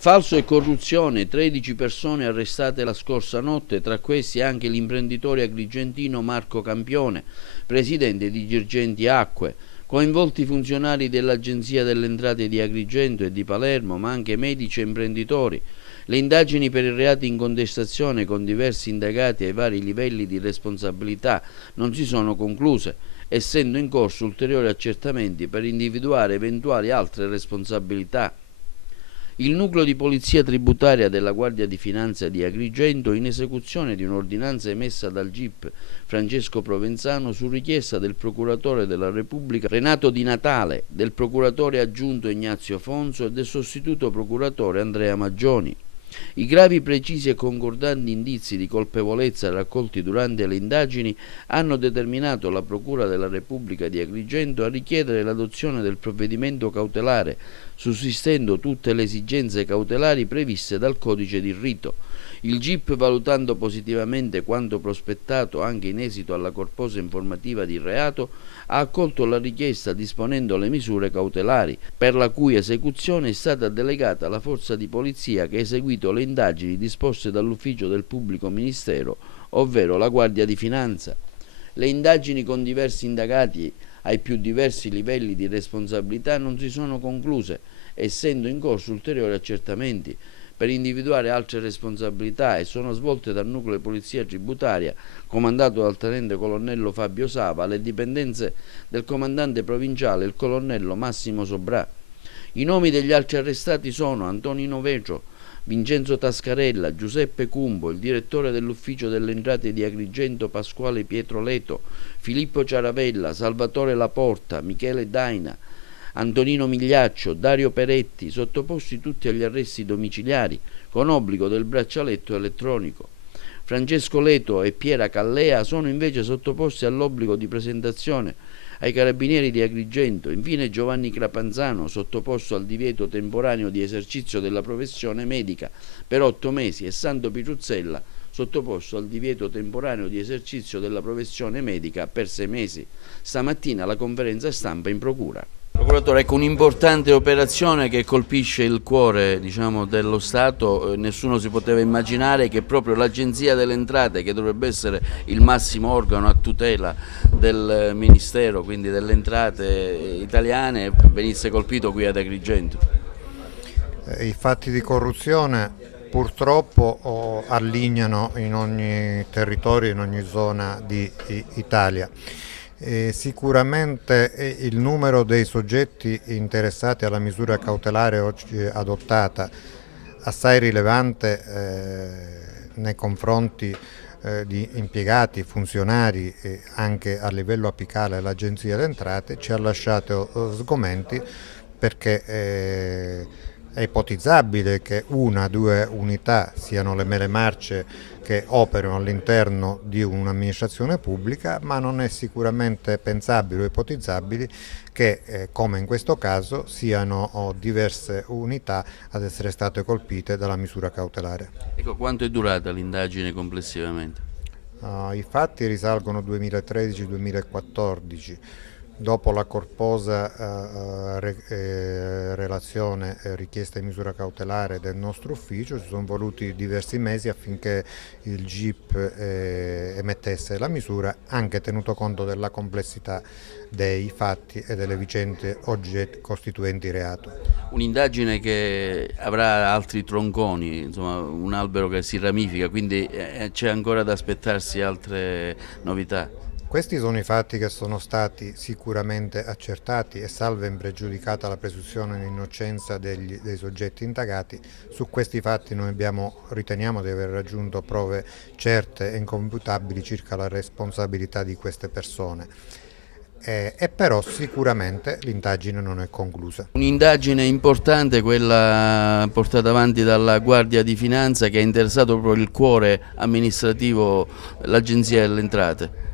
Falso e corruzione, 13 persone arrestate la scorsa notte, tra questi anche l'imprenditore agrigentino Marco Campione, presidente di Girgenti Acque. Coinvolti funzionari dell'Agenzia delle Entrate di Agrigento e di Palermo, ma anche medici e imprenditori. Le indagini per i reati in contestazione con diversi indagati ai vari livelli di responsabilità non si sono concluse, essendo in corso ulteriori accertamenti per individuare eventuali altre responsabilità. Il nucleo di polizia tributaria della Guardia di Finanza di Agrigento, in esecuzione di un'ordinanza emessa dal GIP Francesco Provenzano su richiesta del procuratore della Repubblica Renato Di Natale, del procuratore aggiunto Ignazio Fonso e del sostituto procuratore Andrea Maggioni. I gravi, precisi e concordanti indizi di colpevolezza raccolti durante le indagini hanno determinato la Procura della Repubblica di Agrigento a richiedere l'adozione del provvedimento cautelare, sussistendo tutte le esigenze cautelari previste dal codice di rito. Il GIP, valutando positivamente quanto prospettato anche in esito alla corposa informativa di reato, ha accolto la richiesta disponendo le misure cautelari, per la cui esecuzione è stata delegata alla forza di polizia che ha eseguito le indagini disposte dall'ufficio del pubblico ministero, ovvero la Guardia di Finanza. Le indagini con diversi indagati ai più diversi livelli di responsabilità non si sono concluse, essendo in corso ulteriori accertamenti per individuare altre responsabilità e sono svolte dal nucleo di polizia tributaria comandato dal tenente colonnello Fabio Sava alle dipendenze del comandante provinciale il colonnello Massimo Sobrà. I nomi degli altri arrestati sono Antonino Vecio, Vincenzo Tascarella, Giuseppe Cumbo, il direttore dell'ufficio delle entrate di Agrigento Pasquale Pietro Leto, Filippo Ciaravella, Salvatore Laporta, Michele Daina, Antonino Migliaccio, Dario Peretti, sottoposti tutti agli arresti domiciliari con obbligo del braccialetto elettronico. Francesco Leto e Piera Callea sono invece sottoposti all'obbligo di presentazione ai carabinieri di Agrigento. Infine Giovanni Crapanzano, sottoposto al divieto temporaneo di esercizio della professione medica per 8 mesi, e Santo Piruzzella, sottoposto al divieto temporaneo di esercizio della professione medica per 6 mesi. Stamattina la conferenza stampa in procura. Procuratore, ecco un'importante operazione che colpisce il cuore, dello Stato. Nessuno si poteva immaginare che proprio l'Agenzia delle Entrate, che dovrebbe essere il massimo organo a tutela del Ministero, quindi delle entrate italiane, venisse colpito qui ad Agrigento. I fatti di corruzione purtroppo allignano in ogni territorio, in ogni zona di Italia. Sicuramente il numero dei soggetti interessati alla misura cautelare oggi adottata assai rilevante nei confronti di impiegati, funzionari anche a livello apicale all'Agenzia delle Entrate ci ha lasciato sgomenti, perché è ipotizzabile che 1 o 2 unità siano le mele marce che operano all'interno di un'amministrazione pubblica, ma non è sicuramente pensabile o ipotizzabile che, come in questo caso, siano diverse unità ad essere state colpite dalla misura cautelare. Ecco, quanto è durata l'indagine complessivamente? I fatti risalgono 2013-2014. Dopo la corposa relazione richiesta di misura cautelare del nostro ufficio, ci sono voluti diversi mesi affinché il GIP emettesse la misura, anche tenuto conto della complessità dei fatti e delle vicende costituenti reato. Un'indagine che avrà altri tronconi, insomma un albero che si ramifica, quindi c'è ancora da aspettarsi altre novità. Questi sono i fatti che sono stati sicuramente accertati e salvo impregiudicata la presunzione di innocenza dei soggetti indagati. Su questi fatti noi riteniamo di aver raggiunto prove certe e inconfutabili circa la responsabilità di queste persone. E però sicuramente l'indagine non è conclusa. Un'indagine importante, quella portata avanti dalla Guardia di Finanza, che ha interessato proprio il cuore amministrativo, l'Agenzia delle Entrate.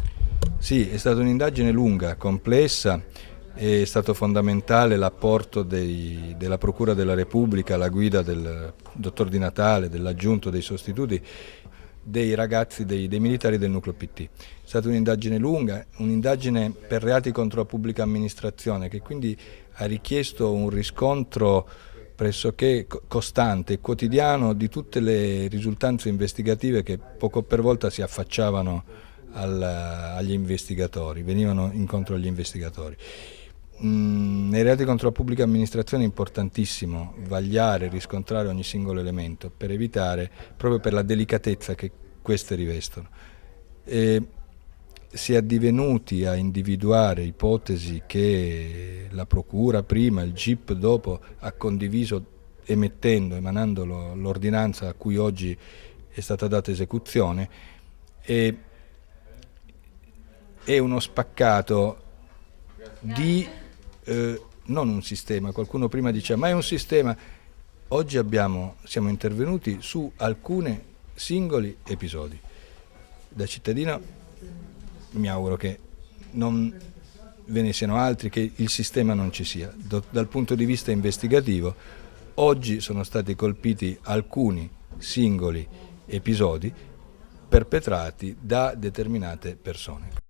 Sì, è stata un'indagine lunga, complessa, è stato fondamentale l'apporto della Procura della Repubblica alla guida del dottor Di Natale, dell'aggiunto, dei sostituti, dei ragazzi, dei militari del nucleo PT. È stata un'indagine lunga, un'indagine per reati contro la pubblica amministrazione, che quindi ha richiesto un riscontro pressoché costante e quotidiano di tutte le risultanze investigative che poco per volta si affacciavano agli investigatori, venivano incontro agli investigatori. Nei reati contro la pubblica amministrazione è importantissimo vagliare e riscontrare ogni singolo elemento per evitare, proprio per la delicatezza che queste rivestono. Si è addivenuti a individuare ipotesi che la Procura prima, il GIP dopo ha condiviso emanando l'ordinanza a cui oggi è stata data esecuzione, e è uno spaccato di non un sistema. Qualcuno prima diceva ma è un sistema. Oggi siamo intervenuti su alcuni singoli episodi. Da cittadino mi auguro che non ve ne siano altri, che il sistema non ci sia. Dal punto di vista investigativo oggi sono stati colpiti alcuni singoli episodi perpetrati da determinate persone.